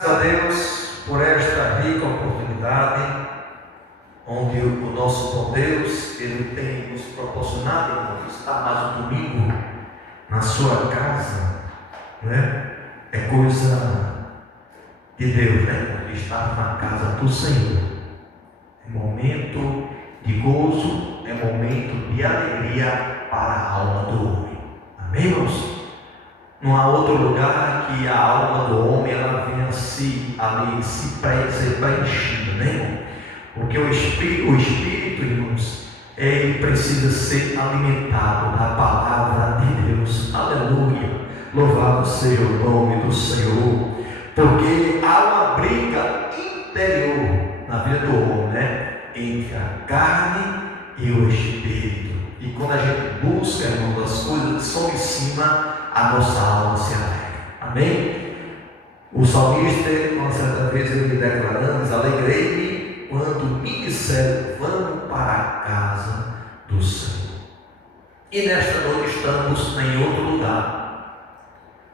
Graças a Deus por esta rica oportunidade, onde o nosso bom Deus, Ele tem nos proporcionado, irmão, estar mais um domingo na sua casa, né? É coisa de Deus, né, irmão? Estar na casa do Senhor. É momento de gozo, é momento de alegria para a alma do homem. Amém, irmãos? Não há outro lugar que a alma do homem ela venha ser preenchida, né, irmão? Porque o espírito, irmãos, ele precisa ser alimentado da palavra de Deus. Aleluia! Louvado seja o nome do Senhor. Porque há uma briga interior na vida do homem, né? Entre a carne e o espírito. E quando a gente busca, irmão, as coisas que são em cima, a nossa alma se alegra. Amém? O salmista, uma certa vez, ele declarando: alegrei-me quando me disseram, vamos para a casa do Senhor. E nesta noite estamos em outro lugar,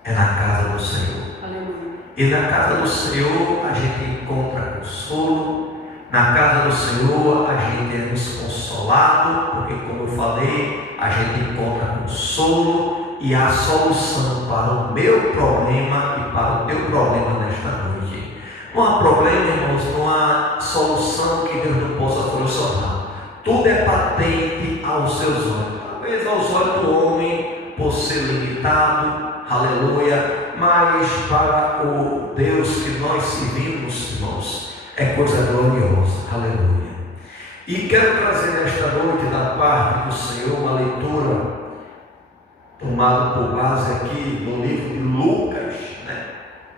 é na casa do Senhor. Aleluia. E na casa do Senhor a gente encontra consolo, na casa do Senhor a gente é nos consolado, porque, como eu falei, a gente encontra consolo e a solução para o meu problema e para o teu problema nesta noite. Não há problema, irmãos, não há solução que Deus não possa solucionar. Tudo é patente aos seus olhos. Talvez aos olhos do homem, por ser limitado, aleluia, mas para o Deus que nós servimos, irmãos, é coisa gloriosa, aleluia. E quero trazer nesta noite, da parte do Senhor, uma leitura tomado por base aqui no livro de Lucas, né?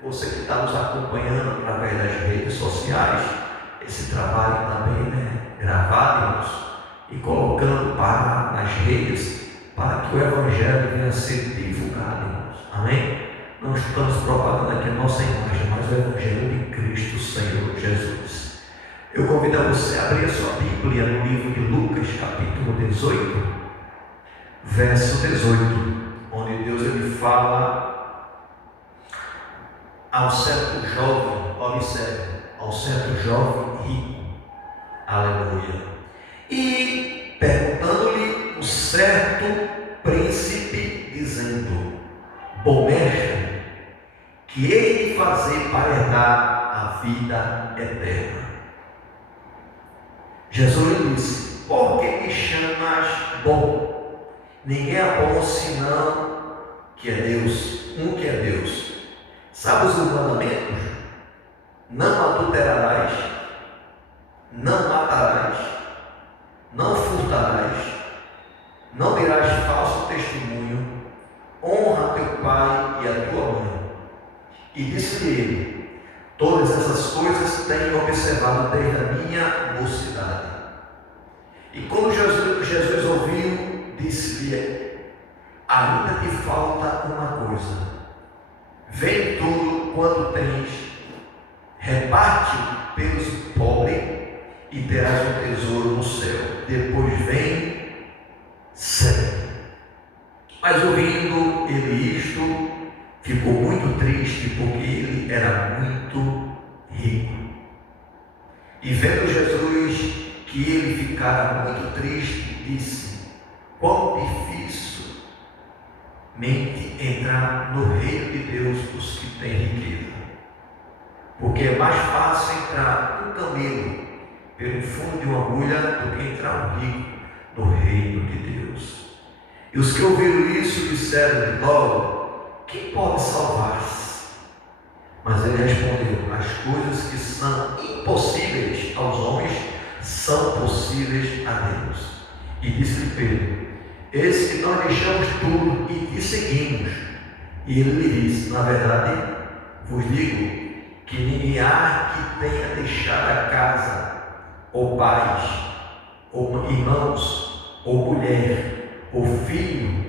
Você que está nos acompanhando através das redes sociais, esse trabalho também, né, gravado, irmãos, e colocando nas redes, para que o Evangelho venha a ser divulgado, irmãos. Amém? Não estamos propagando aqui a nossa imagem, mas o Evangelho de Cristo Senhor Jesus. Eu convido a você a abrir a sua Bíblia no livro de Lucas, capítulo 18, verso 18, onde Deus ele fala ao certo jovem, observe, ao certo jovem rico, aleluia, e perguntando-lhe um certo príncipe, dizendo: bom mestre, que hei de fazer para herdar a vida eterna? Jesus lhe disse: por que me chamas bom? Ninguém é bom senão que é Deus, que é Deus. Sabe os mandamentos? Não adulterarás, não matarás, não furtarás, não dirás falso testemunho, honra teu pai e a tua mãe. E disse-lhe ele: todas essas coisas tenho observado desde a minha mocidade. E quando Jesus ouviu, disse-lhe: ainda te falta uma coisa. Vende tudo quanto tens, reparte pelos pobres e terás um tesouro no céu. Depois vem, segue. Mas ouvindo ele isto, ficou muito triste, porque ele era muito rico. E vendo Jesus que ele ficara muito triste, disse: quão dificilmente entrar no reino de Deus os que têm riqueza. Porque é mais fácil entrar um camelo pelo fundo de uma agulha do que entrar um rico no reino de Deus. E os que ouviram isso disseram logo: quem pode salvar-se? Mas ele respondeu: as coisas que são impossíveis aos homens são possíveis a Deus. E disse-lhe Pedro: eis que nós deixamos tudo e te seguimos. E ele lhe disse: na verdade vos digo que ninguém há que tenha deixado a casa, ou pais, ou irmãos, ou mulher, ou filho,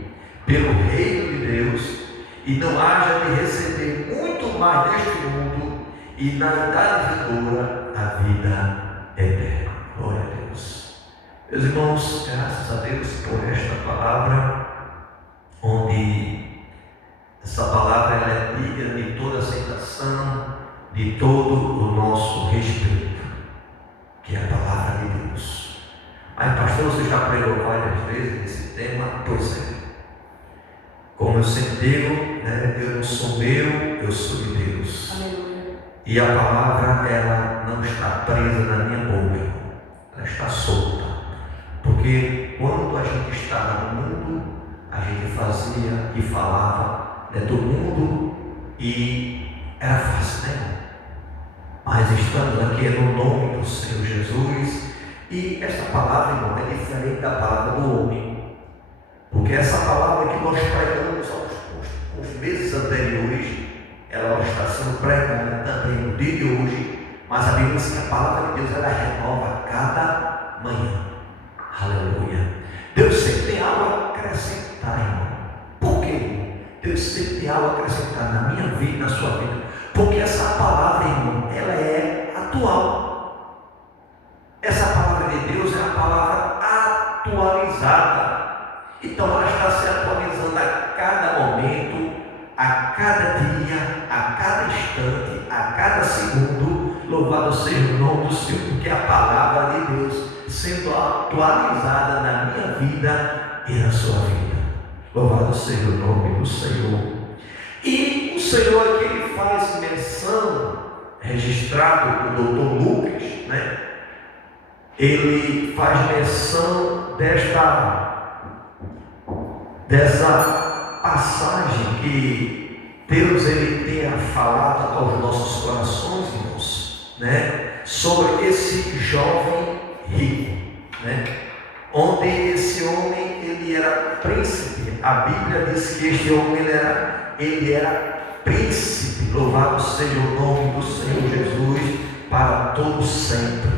pelo reino de Deus, e não haja de receber muito mais neste mundo, e na idade vindoura a vida eterna. Glória a Deus. Meus irmãos, graças a Deus por esta palavra, onde essa palavra ela é digna de toda aceitação, de todo o nosso respeito, que é a palavra de Deus. Mas pastor, você já pregou várias vezes nesse tema? Pois é. Como eu sempre digo, né, eu não sou meu, eu sou de Deus. Aleluia. E a palavra, ela não está presa na minha boca, ela está solta. Porque quando a gente estava no mundo, a gente fazia e falava do mundo e era fácil, né? Mas estamos aqui no nome do Senhor Jesus, e essa palavra, irmão, é diferente da palavra do homem. Porque essa palavra que nós pregamos aos meses anteriores, ela está sendo pregada também no dia de hoje, mas a Bíblia diz que a palavra de Deus, ela renova cada manhã. Aleluia. Deus sempre tem algo a acrescentar, irmão. Por quê? Deus sempre tem algo a acrescentar na minha vida e na sua vida. Porque essa palavra, irmão, ela é atual. Essa palavra de Deus é a palavra atualizada. Então ela está se atualizando a cada momento, a cada dia, a cada instante, a cada segundo. Louvado seja o nome do Senhor, porque a palavra de Deus sendo atualizada na minha vida e na sua vida. Louvado seja o nome do Senhor. E o Senhor aqui, ele faz menção, registrado pelo Dr. Lucas, né? Ele faz menção dessa passagem que Deus, ele tenha falado aos nossos corações, irmãos, né? Sobre esse jovem rico, né? Onde esse homem, ele era príncipe. A Bíblia diz que este homem, ele era príncipe. Louvado seja o nome do Senhor Jesus para todo sempre.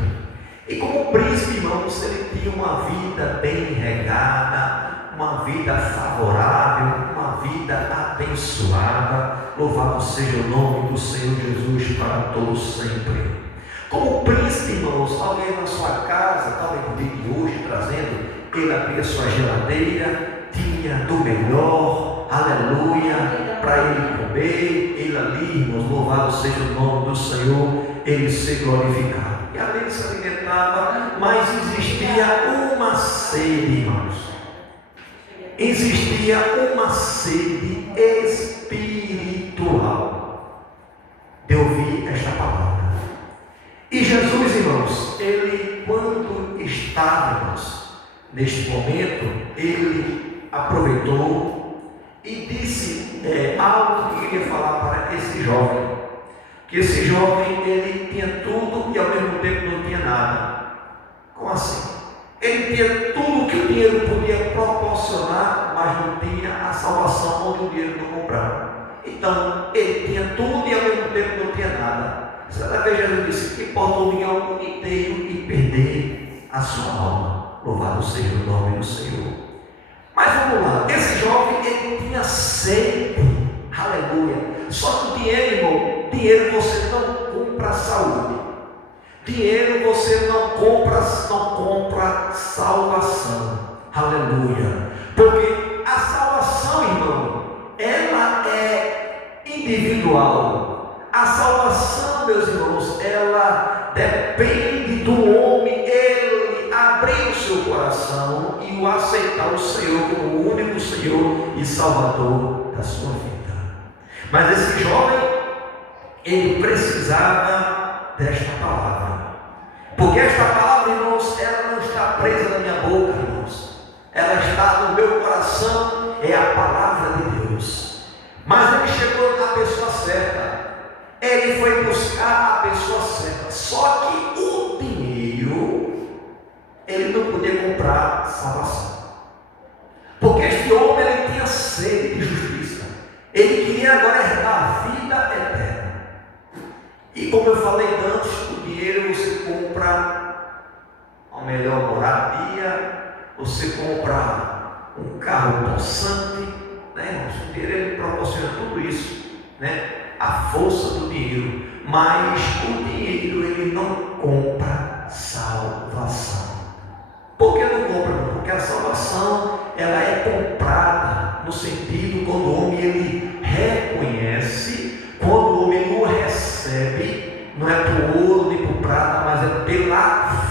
E como príncipe, irmãos, ele tinha uma vida bem regada, uma vida favorável, uma vida abençoada. Louvado seja o nome do Senhor Jesus para todos sempre. Como príncipe, irmãos, alguém na sua casa, talvez no dia de hoje, trazendo, ele abria sua geladeira, tinha do melhor, aleluia, para ele comer, ele ali, irmãos, louvado seja o nome do Senhor, ele se glorificava. E além de se alimentava, mas existia uma sede, irmãos. Existia uma sede espiritual de ouvir esta palavra. E Jesus, irmãos, ele, quando estava, irmãos, neste momento, ele aproveitou e disse algo que queria falar para esse jovem. Que esse jovem, ele tinha tudo e ao mesmo tempo não tinha nada. Como assim? Ele tinha tudo que o dinheiro podia proporcionar, mas não tinha a salvação onde o dinheiro não comprava. Então, ele tinha tudo e ao mesmo tempo não tinha nada. Certa vez Jesus disse que pode ganhar o mundo inteiro e perder a sua alma. Louvado seja o nome do Senhor. Mas vamos lá, esse jovem, ele tinha sede, aleluia. Só que o dinheiro, irmão, dinheiro você não compra saúde. Dinheiro você não compra salvação. Aleluia. Porque a salvação, irmão, ela é individual. A salvação, meus irmãos, ela depende do homem, ele abrir o seu coração e o aceitar o Senhor como o único Senhor e Salvador da sua vida. Mas esse jovem, ele precisava desta palavra. Porque esta palavra, irmãos, ela não está presa na minha boca, irmãos. Ela está no meu coração, é a palavra de Deus. Mas ele chegou na pessoa certa. Ele foi buscar a pessoa certa. Só que o dinheiro, ele não podia comprar salvação. Porque este homem, ele tinha sede de justiça. Ele queria agora herdar a vida eterna. E como eu falei antes, o dinheiro você compra uma melhor moradia, você compra um carro possante, né? O dinheiro, ele proporciona tudo isso, né? A força do dinheiro, mas o dinheiro, ele não compra salvação. Por que não compra? Porque a salvação, ela é comprada no sentido quando o homem, ele reconhece, quando o homem o recebe,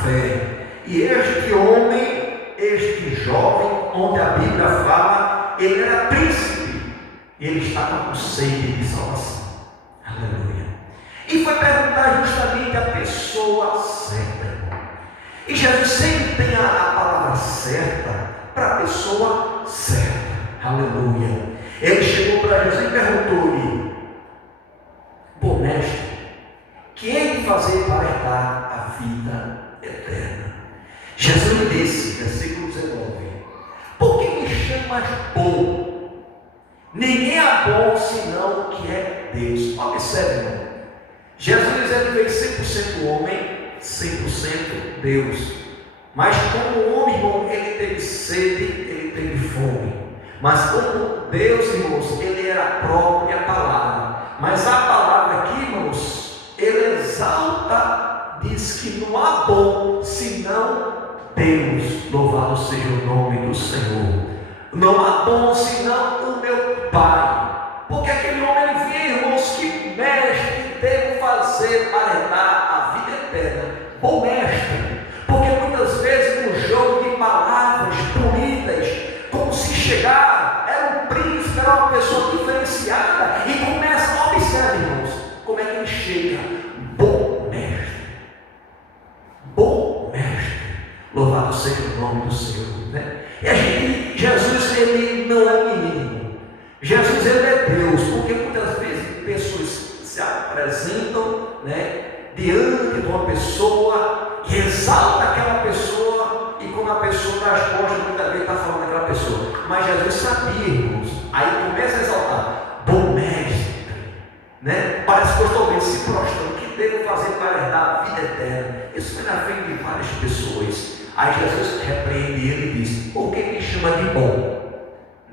fé. E este homem, este jovem, onde a Bíblia fala, ele era príncipe, e ele estava com sede de salvação. Aleluia. E foi perguntar justamente a pessoa certa, irmão. E Jesus sempre tem a palavra certa para a pessoa certa. Aleluia. Ele chegou para Jesus e perguntou-lhe: bom mestre, que hei de fazer para herdar a vida eterna? Jesus lhe disse, versículo 19: por que me chamas bom? Ninguém é bom senão o que é Deus. Observe, irmão. Jesus ele veio 100% homem, 100% Deus. Mas como homem, irmão, ele teve sede, ele teve fome. Mas como Deus, irmãos, ele era a própria palavra. Mas a palavra aqui, irmãos, ele exalta, diz que não há bom senão Deus. Louvado seja o nome do Senhor. Não há bom senão o meu Pai. Porque aquele homem ele via, irmãos, que mestre devo fazer para herdar a vida eterna. Bom mestre. Porque muitas vezes no jogo de palavras bonitas, como se chegar, era um príncipe, era uma pessoa diferenciada, e começa a observar, irmãos, como é que ele chega. Bom mestre. Bom mestre. Louvado seja o nome do Senhor, né? E a gente, Jesus, ele não é menino. Jesus, ele é Deus, porque muitas vezes pessoas se apresentam, né, diante de uma pessoa e exalta aquela pessoa, e como a pessoa das costas muitas vezes está falando daquela pessoa. Mas Jesus sabia, irmãos. Aí começa a exaltar: bom mestre, né? Parece que eu estou vendo se prostrando, o que devo fazer para herdar a vida eterna? Isso foi na frente de várias pessoas. Aí Jesus repreende ele e diz: por que me chama de bom?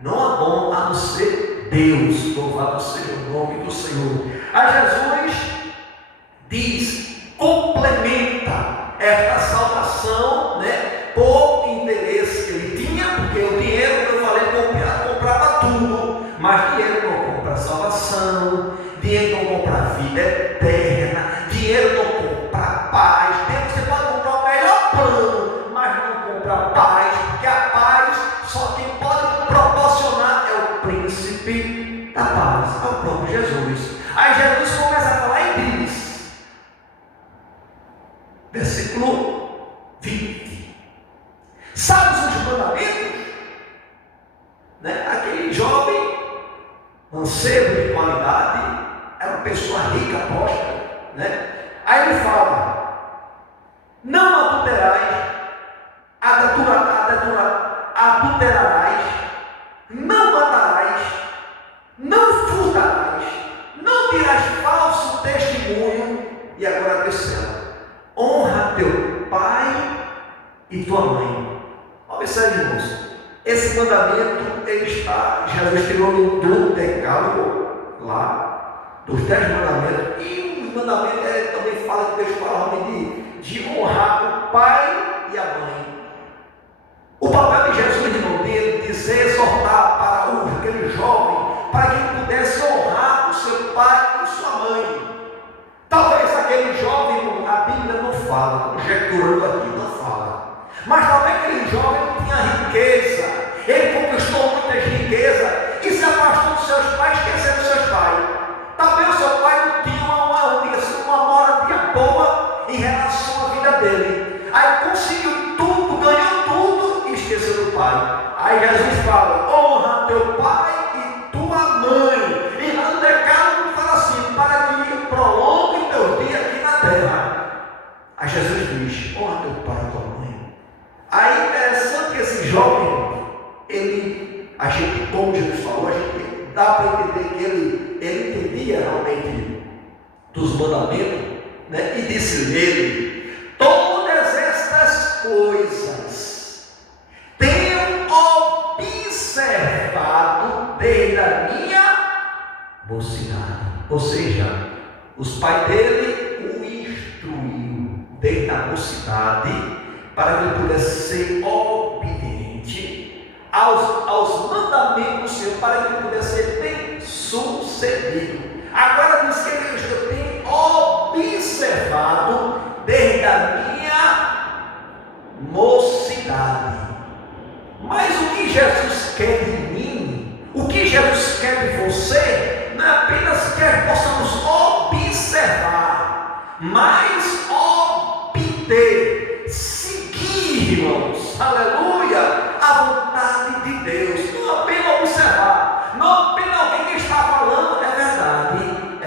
Não há bom a não ser Deus. Louvado seja o nome do Senhor. Aí Jesus diz, complementa esta salvação, né, por interesse que ele tinha, porque o dinheiro, como eu falei, comprava tudo, mas dinheiro não compra salvação, dinheiro não compra vida eterna, dinheiro não compra paz. Você pode comprar o melhor plano, mas não compra paz, porque a paz só quem pode proporcionar é o príncipe da paz, é o próprio Jesus. Aí Jesus começa a falar e diz, versículo 20: sabes os mandamentos? Né? Aquele jovem, mancebo de qualidade, era uma pessoa rica, próspera, né? Aí ele fala: não adulterarás, adulterarás, não matarás, não furtarás, não dirás falso testemunho. E agora desceu: honra teu pai e tua mãe. Observe, irmãos, esse mandamento ele está, Jesus tirou do decálogo lá, dos 10 mandamentos, e os mandamentos também fala que Deus fala de honrar o pai e a mãe. O papel de Jesus, irmão, de dizer, exortar para aquele jovem, para que ele pudesse honrar o seu pai e sua mãe. Talvez aquele jovem, a Bíblia não fala, conjecturando aqui, não fala. Mas talvez aquele jovem tinha riqueza, ele conquistou muitas riquezas e se afastou dos seus pais, esquecendo dos seus pais. Talvez o seu pai não tinha uma moradia boa em relação à vida dele. Aí conseguiu tudo, ganhou tudo e esqueceu do pai. Aí Jesus fala: honra teu pai e tua mãe. E lá no decálogo fala assim: para que prolongue teu dia aqui na terra. Aí Jesus diz: honra teu pai e tua mãe. Aí é interessante que esse jovem, a gente, como Jesus falou, a gente dá para entender que ele entendia realmente dos mandamentos, né? E disse nele: todas estas coisas tenho observado desde a minha mocidade. Ou seja, os pais dele o instruiu desde a mocidade para que ele pudesse ser obediente aos mandamentos do Senhor, para que ele pudesse ser bem sucedido. Agora diz que eu tenho observado desde a minha mas obter, seguir, irmãos, aleluia, a vontade de Deus. Não apenas observar, não apenas alguém que está falando, é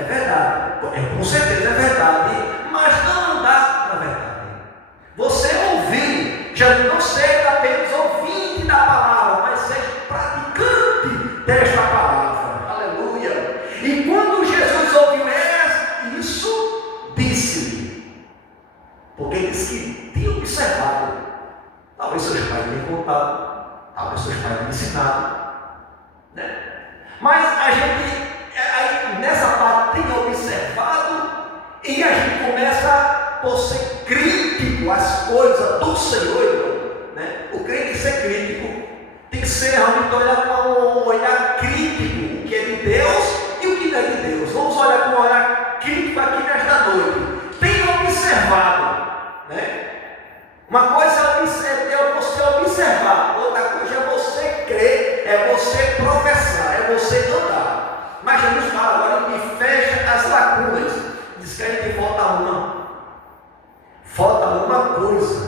verdade, com certeza é verdade, mas não andar na verdade. Você ouvir, já não seja apenas ouvinte da palavra, mas seja praticante desta palavra, aleluia. E quando Jesus ouviu isso, disse-lhe, porque ele disse que tinha observado, talvez seus pais tenham contado, talvez seus pais tenham ensinado, né? Mas a gente, aí, nessa parte, tem observado, e a gente começa por ser crítico às coisas do Senhor, irmão, né? O crente tem que ser crítico, tem que ser realmente olhar com um olhar crítico, o que é de Deus e o que não é de Deus. Vamos olhar com um olhar crítico aqui nesta noite. Tenha observado, né? Uma coisa é você observar, outra coisa é você crer, é você professar, é você andar. Mas Jesus fala agora que fecha as lacunas, diz que ainda falta uma coisa.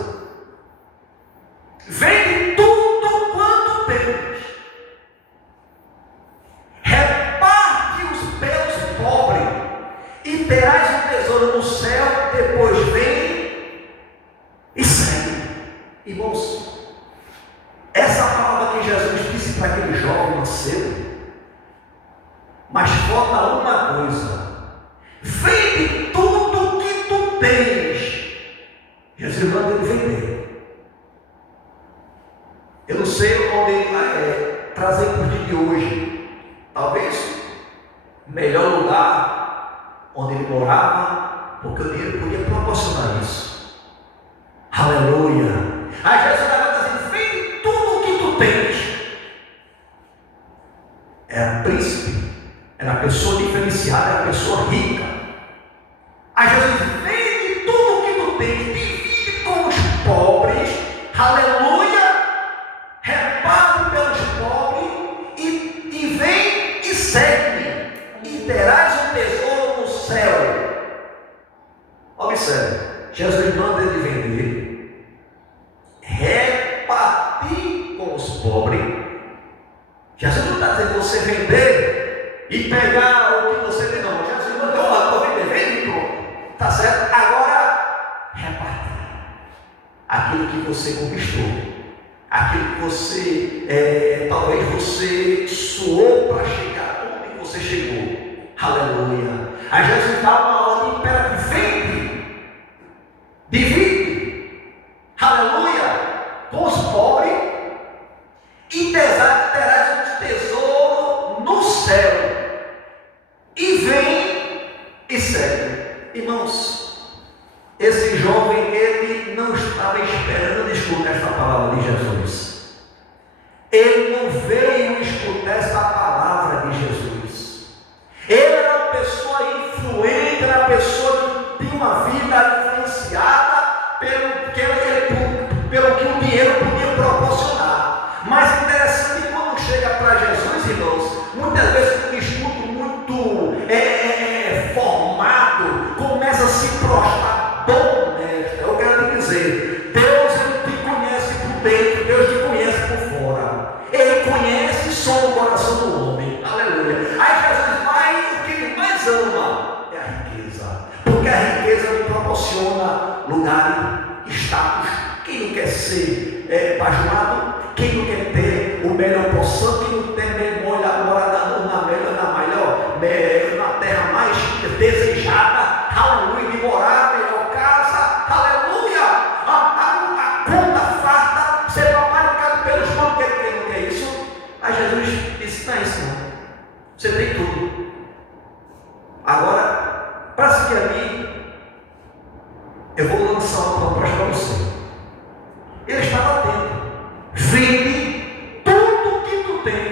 Vende tudo quanto tens, reparte-os pelos pobres, e terás um tesouro no céu. Depois vem e segue. Irmãos, essa palavra que Jesus disse para aquele jovem mancebo, mas falta uma coisa: vende tudo que tu tens. Jesus manda ele vender. Eu não sei onde ele vai trazer para o dia de hoje. Talvez o melhor lugar onde ele morava, porque o dinheiro podia proporcionar isso. Aleluia. Aí Jesus estava dizendo: vende tudo que tu tens. Era príncipe, era pessoa diferenciada, era pessoa rica. Aí Jesus diz: vende tudo que tu tens, divide com os pobres, aleluia, reparte pelos pobres, e vem e segue-me, e terás um tesouro no céu. Observe, Jesus manda ele vender, repartir com os pobres. Jesus não está dizendo você vender e pegar o que você tem, não. Jesus mandou lá para vender, vende e pronto. Está certo? Agora, repartir aquilo que você conquistou, aquilo que você, talvez você suou para chegar onde você chegou. Aleluia. Aí Jesus dá uma ordem imperativa: vende, divide, aleluia, com os pobres, e terás um tesouro no céu, e vem e segue. Irmãos, esse jovem, ele não estava esperando escutar esta palavra de Jesus. Ele não veio escutar esta palavra de Jesus. Ele era uma pessoa influente, era uma pessoa que tinha uma vida influenciada pelo que o dinheiro podia proporcionar. Mas interessante, quando chega para Jesus, irmãos, muitas vezes um estudo muito formado começa a se prostrar. Bom, mestre, eu quero te dizer, Deus, ele te conhece por dentro, Deus te conhece por fora. Ele conhece o som do coração do homem. Aleluia. Aí Jesus vai, o que ele mais ama é a riqueza, porque a riqueza lhe proporciona lugar, status. Quem não quer ser bajulado? Quem não quer ter o melhor poção? Quem não quer morar na terra mais desejada? Aleluia. De morar, melhor casa, aleluia. A conta farta, ser paparicado pelos manos. Quem não quer isso? Aí Jesus disse: não é isso não. Você tem tudo. Agora, para seguir a mim, eu vou lançar uma proposta para você. Ele estava atento. Vende tudo que tu tens.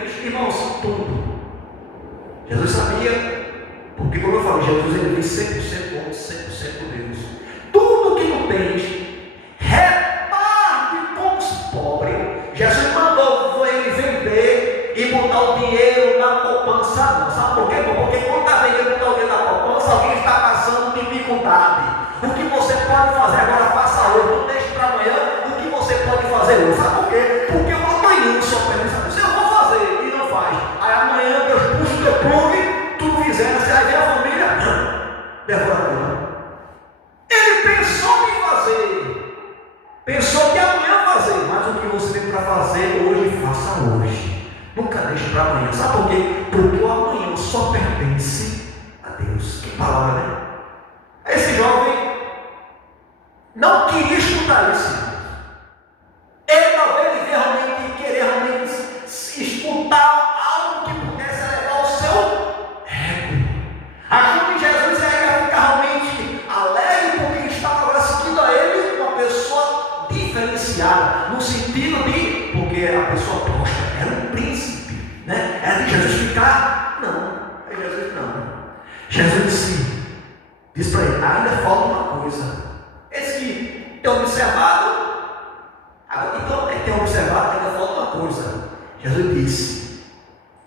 Pensou que amanhã fazer, mas o que você tem para fazer hoje, faça hoje. Nunca deixe para amanhã. Sabe por quê? Porque o amanhã só pertence a Deus. Que palavra, né? Esse jovem não queria escutar isso. Ele não veio realmente querer realmente escutar algo que pudesse levar o seu ego. Achou que Jesus ia ficar realmente alegre porque estava agora seguindo a ele uma pessoa diferenciada, no sentido de, porque a pessoa próspera era um príncipe, né? Era de Jesus ficar? Não, Jesus não. Jesus disse para ele, ainda falta uma coisa. Esse que tem observado, então tem observado que ainda falta uma coisa. Jesus disse,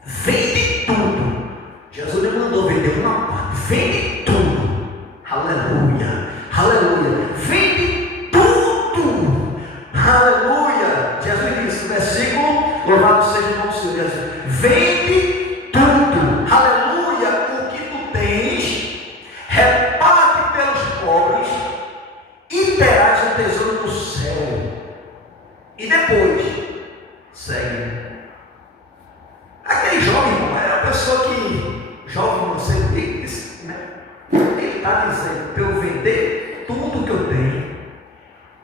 vende tudo. Jesus lhe mandou vender uma parte, vende tudo. Aleluia, aleluia, vende tudo. Aleluia. Jesus disse no versículo, louvado seja o nome do Senhor, Jesus, vende tudo. Aleluia, o que tu tens, reparte pelos pobres e terás um tesouro no céu. E depois, segue. Aquele jovem, irmão, era uma pessoa que, jovem, não sei o que, né? Ele está dizendo, para eu vender tudo que eu tenho,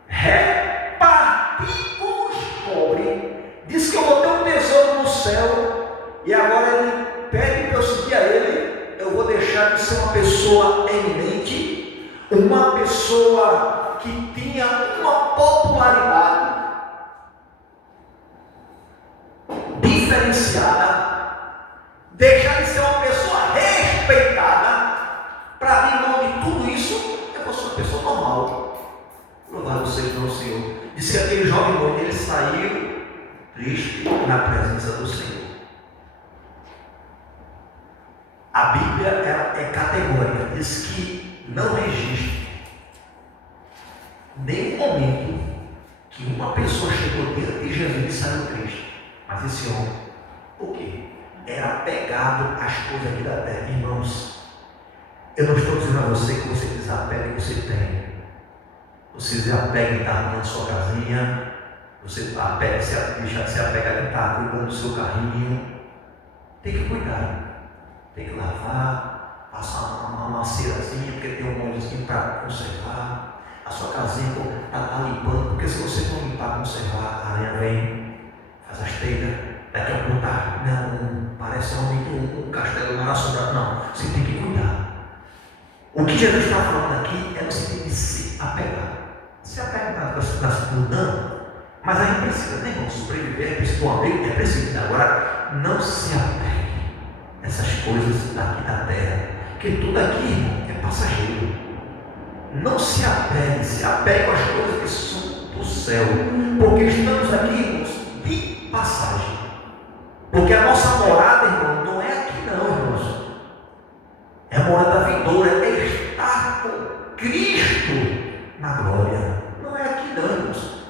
repartir com os pobres, diz que eu vou ter um tesouro no céu, e agora ele pede para eu seguir a ele, eu vou deixar de ser uma pessoa eminente, uma pessoa que tinha uma popularidade diferenciada, deixar de ser uma pessoa respeitada, para abrir mão de tudo isso, eu vou ser uma pessoa normal. Louvado seja o Senhor. Diz que aquele jovem homem, ele saiu triste na presença do Senhor. A Bíblia é categórica, diz que não registra nenhum momento que uma pessoa chegou diante de Jesus e saiu triste. Mas esse homem, o quê? Era apegado às coisas aqui da terra. Irmãos, eu não estou dizendo a você que você desapegue o que você tem. Você desapegue em estar na sua casinha, você deixa de se apegar em estar cuidando do seu carrinho. Tem que cuidar, tem que lavar, passar uma cerazinha, porque tem um molhozinho para conservar. A sua casinha está limpando, porque se você não limpar, conservar, a aranha vem. Faz as telhas, daqui a pouco parece um castelo mal assombrado. Não, você tem que cuidar. O que Jesus está falando aqui é no sentido de se apegar. Se apegar das não, mas a gente precisa, né, irmão? Sobreviver, precisa do amigo, é preciso. Agora, não se apegue a essas coisas daqui da terra, porque tudo aqui, irmão, é passageiro. Não se apegue com as coisas que são do céu, porque estamos aqui, irmãos, de passagem. Porque a nossa morada, irmão, não é aqui não, irmãos. É a morada vindoura, é estar com Cristo na glória. Não é aqui não, irmãos.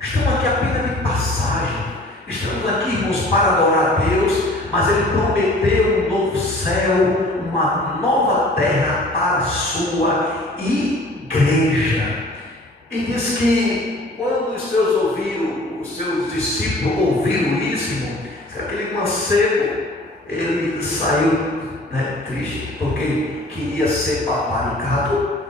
Estamos aqui apenas de passagem. Estamos aqui, irmãos, para adorar a Deus, mas Ele prometeu um novo céu, uma nova terra para a sua igreja. E diz que quando os seus discípulos ouviram isso, irmão, aquele mancebo, ele saiu, né, triste, porque queria ser paparicado,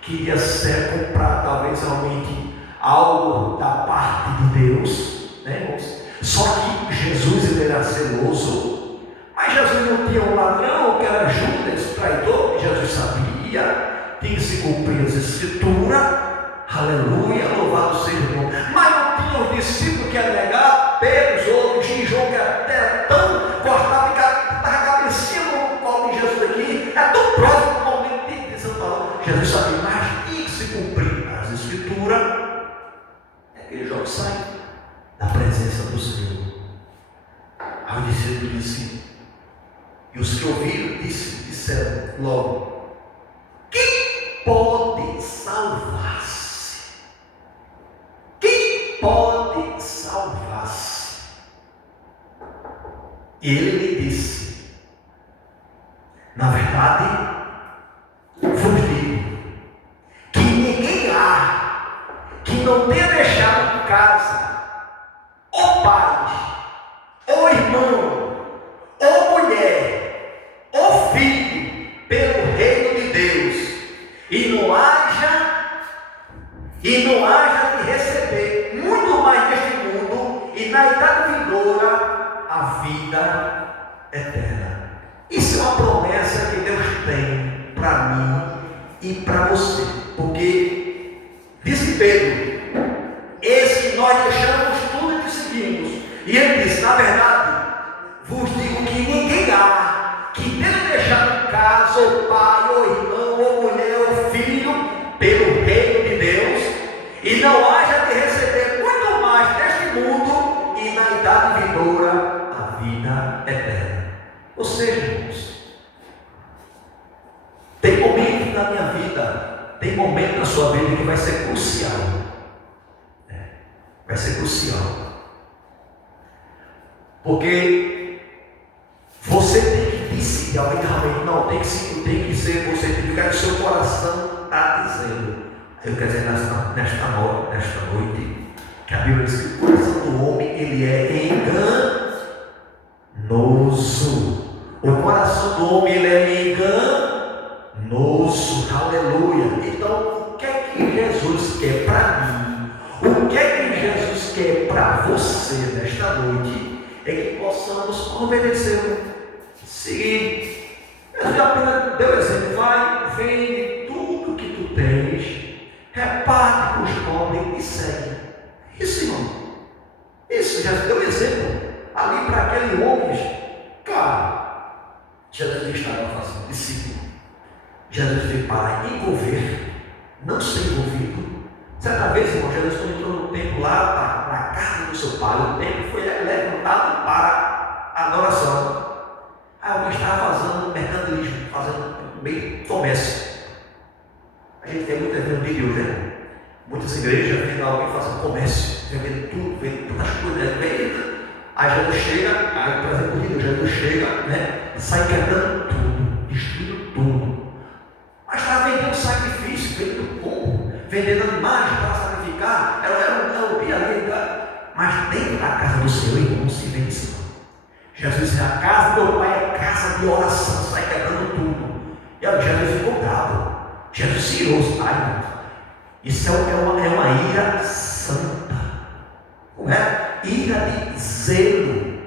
queria ser comprar talvez realmente algo da parte de Deus, né, irmãos? Só que Jesus, ele era zeloso, mas Jesus não tinha um ladrão que era Judas, traidor. Jesus sabia, tinha que se cumprir as escrituras. Aleluia, louvado seja o nome. Mas não tinha os discípulos que iam negar, Pedro, os outros, João, que até tão cortado, que estava a cabecinha no colo de Jesus aqui, é tão próximo do momento de São Paulo. Jesus sabia, mas tinha que se cumprir as escrituras. Aquele jovem sai da presença do Senhor. Aí o discípulo disse, e os que ouviram disseram logo, quem pode salvar-se? Quem pode salvar-se? Ele lhe disse, na verdade, vos digo, que ninguém há que não tenha deixado casa, ou pais, ou irmão, ou mulher, ou filho, pelo reino de Deus, e não haja de receber muito mais neste mundo, e na idade vindoura a vida eterna. Isso é uma promessa que Deus tem para mim e para você, porque disse Pedro: eis que nós deixamos tudo e te seguimos. E ele disse: na verdade, vos digo que ninguém há que tendo deixado casa, ou pai, ou irmão, ou mulher, ou filho, pelo reino de Deus, e não haja de receber muito mais neste mundo, e na idade vindoura a vida eterna. Ou seja, irmãos, tem momentos na minha vida, tem momento na sua vida que vai ser crucial. Vai ser crucial. Porque você tem que decidir, alguém realmente não tem que ser, você tem que ficar no seu coração está dizendo. Eu quero dizer nesta noite, que a Bíblia diz que o coração do homem ele é enganoso. O coração do homem ele é enganoso. Aleluia. Então, o que é que Jesus quer para mim? O que é que Jesus quer para você nesta noite? É que possamos obedecê-lo. Seguir. Jesus apenas deu exemplo. Vai, vende tudo que tu tens, reparte com os pobres e segue. Isso, irmão. Isso, Jesus deu exemplo ali para aquele homem. Cara, Jesus estava fazendo discípulo. Jesus veio para envolver, não ser envolvido. Certa vez, irmão, Jesus, quando entrou no templo lá, na casa do seu pai, o templo foi levantado para a adoração. Aí alguém estava fazendo mercantilismo, fazendo meio comércio. A gente tem muita vídeo, né? Muitas igrejas vendo alguém fazendo comércio, vendendo tudo, vendendo tantas coisas, vendendo. Aí Jesus chega, aí, por exemplo, Jesus chega, né? Sai quebrando tudo, destruindo tudo. Mas estava vendendo sacrifício, vendendo pombo, vendendo animais para sacrificar. Era o dia ali, mas dentro da casa do Senhor, irmão, se vende isso. Jesus disse: a casa do meu pai é casa de oração, sai quebrando tudo. E aí Jesus ficou bravo. Jesus se irou. Isso é uma ira santa. Não é? Ira de zelo.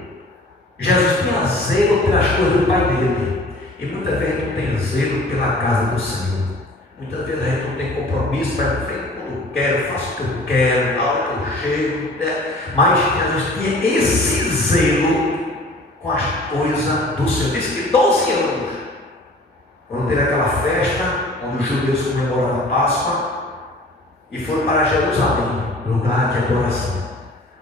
Jesus tinha zelo pelas coisas do pai dele. E muitas vezes a gente não tem zelo pela casa do Senhor. Muitas vezes a gente não tem compromisso para fazer quando eu quero, faço o que eu quero, na hora que eu chego. Né? Mas Jesus tinha esse zelo com as coisas do Senhor. Disse que 12 anos, quando teve aquela festa, onde os judeus comemoravam a Páscoa, e foram para Jerusalém, lugar de adoração.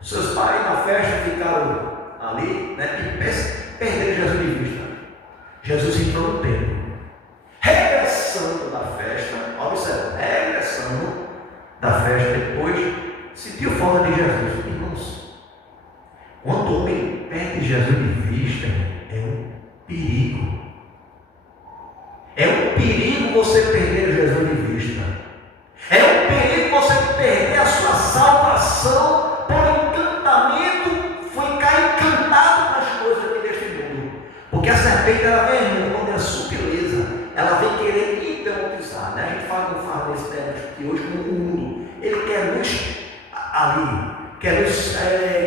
Seus pais na festa ficaram ali, né, e perderam Jesus de vista. Jesus entrou no templo, regressando da festa, observe, regressando da festa, depois sentiu falta de Jesus. Irmãos, quando o homem perde Jesus de vista, é um perigo. É um perigo você perder Jesus de vista. É um perigo você perder a sua salvação por encantamento, ficar encantado com as coisas aqui deste mundo. Porque a serpente, ela vem, irmão, é a sutileza, ela vem querer hipnotizar, né? A gente não fala nesse tema que hoje no mundo, ele quer nos ali, quer nos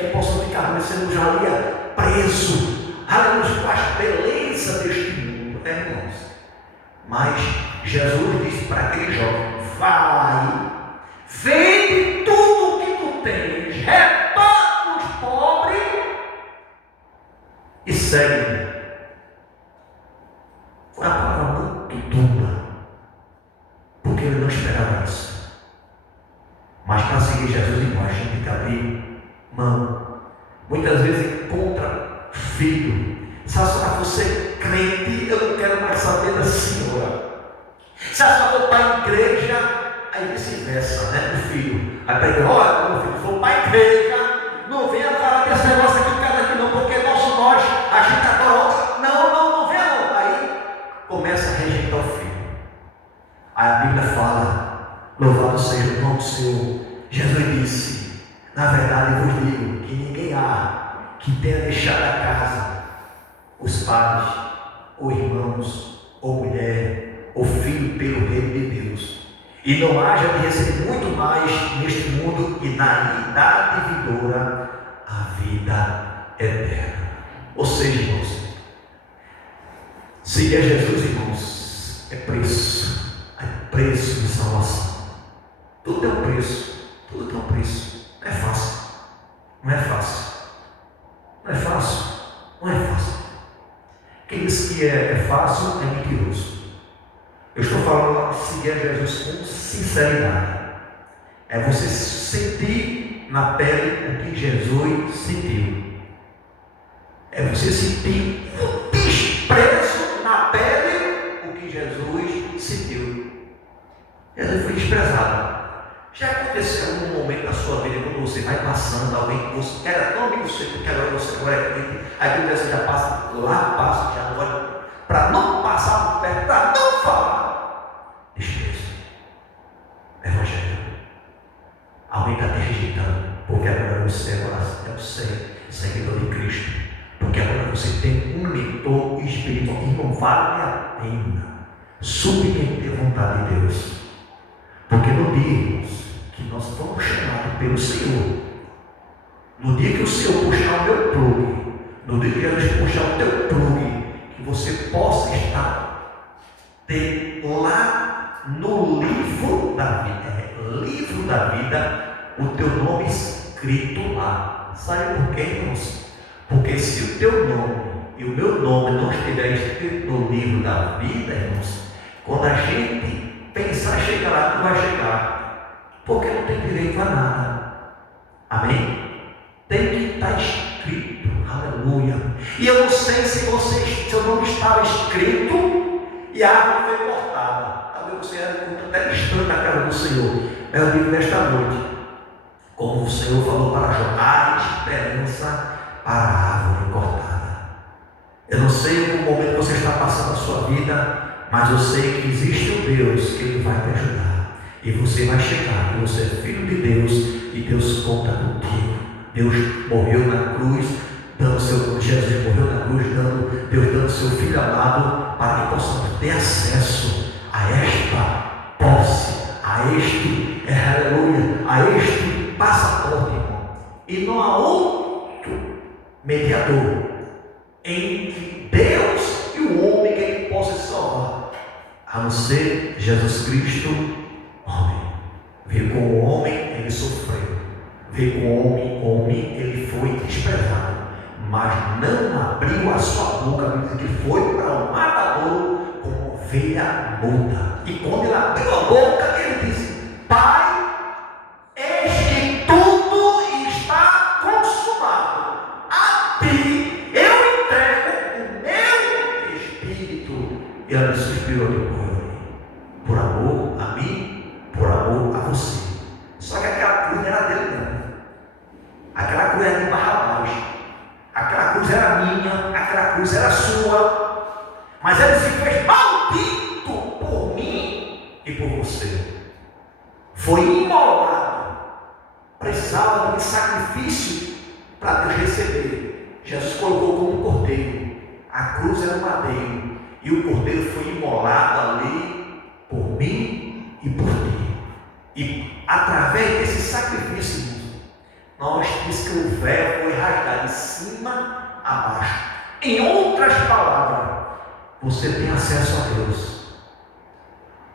que possam ficar sendo ali preso, ali com as belezas deste mundo, né, irmãos? Mas Jesus disse para aquele jovem: vai, vende tudo o que tu tens, reparte os pobres e segue-me. Foi uma palavra muito dura, porque ele não esperava isso. Mas para seguir Jesus, irmão, a gente tem que abrir mão. Muitas vezes encontra filho. Sabe, se você crente, eu não quero mais saber da senhora. Se a senhora for para a igreja, aí vice-versa, né? O filho. Aí para a igreja: olha, meu filho, for para a igreja, não venha falar desse negócio aqui, cara, aqui não, porque nós, a gente adora. Não venha não. Aí começa a rejeitar o filho. Aí a Bíblia fala: louvado seja o nome do Senhor. Jesus disse: Na verdade, vos digo que ninguém há que tenha deixado a casa, os pais, ou irmãos, ou mulher, ou filho pelo reino de Deus, e não haja de receber muito mais neste mundo e na idade vindoura a vida eterna. Ou seja, irmãos, seguir a Jesus, irmãos, é preço de salvação. Tudo tem um preço, tudo tem um preço. Não é fácil, não é fácil, não é fácil, não é fácil. Quem diz que é fácil é mentiroso. Eu estou falando de seguir a Jesus com sinceridade. É você sentir na pele o que Jesus sentiu. É você sentir o desprezo na pele o que Jesus sentiu. Jesus foi desprezado. Já aconteceu algum momento da sua vida quando você vai passando, alguém que você quer tão amigo seu, porque agora você é crente, aí você já passa lá, passa, já não olha, para não passar por perto, para não falar. Desprezo. Evangelho. Alguém está te rejeitando, porque agora você é o seguidor de Cristo, porque agora você tem um mentor espiritual e não vale a pena submeter a vontade de Deus, porque no dia que nós fomos chamados pelo Senhor, no dia que o Senhor puxar o meu plugue, no dia que Jesus puxar o teu plugue, que você possa estar lá no livro da vida, o teu nome escrito lá. Sabe por quê, irmãos? Porque se o teu nome e o meu nome não estiver escrito no livro da vida, irmãos, quando a gente pensar em chegar lá, não vai chegar, porque não tem direito a nada. Amém? Tem que estar escrito. Aleluia. E eu não sei se seu nome estava escrito e a árvore foi cortada. Talvez você era até estranho na casa do Senhor. Eu digo nesta noite, como o Senhor falou para Jó, há esperança para a árvore cortada. Eu não sei o momento que você está passando a sua vida, mas eu sei que existe um Deus que Ele vai te ajudar. E você vai chegar, que você é filho de Deus e Deus conta contigo. Deus morreu na cruz, Jesus morreu na cruz, Deus dando seu Filho amado para que possamos ter acesso a esta posse, a este, aleluia, a este passaporte, irmão. E não há outro mediador entre Deus e o homem que Ele possa salvar, a não ser Jesus Cristo, homem. Veio como homem, Ele sofreu. Veio como homem, Ele foi desprezado, mas não abriu a sua boca, que foi para o matador como ovelha muda. E quando Ele abriu a boca, Ele disse: Pai, eis que tudo está consumado. A ti eu entrego o meu espírito. E ela suspirou depois, por amor a mim, por amor a você. Só que aquela cruz não era dele, não. Aquela cruz era de Barrabás. Aquela cruz era minha, aquela cruz era sua. Mas ele se fez maldito por mim e por você. Foi imolado. Precisava de sacrifício para Deus receber. Jesus colocou como cordeiro. A cruz era um madeiro. E o cordeiro foi imolado ali por mim e por ti. E através desse sacrifício, nós diz que o véu foi rasgado de cima a baixo. Em outras palavras, você tem acesso a Deus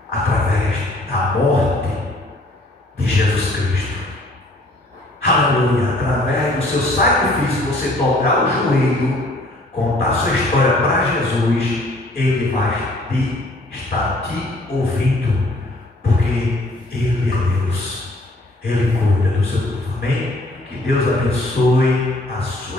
através da morte de Jesus Cristo. Aleluia! Através do seu sacrifício, você dobrar o joelho, contar sua história para Jesus, Ele vai estar te ouvindo, porque Ele é Deus. Ele cuida do seu povo. Amém? Que Deus abençoe a sua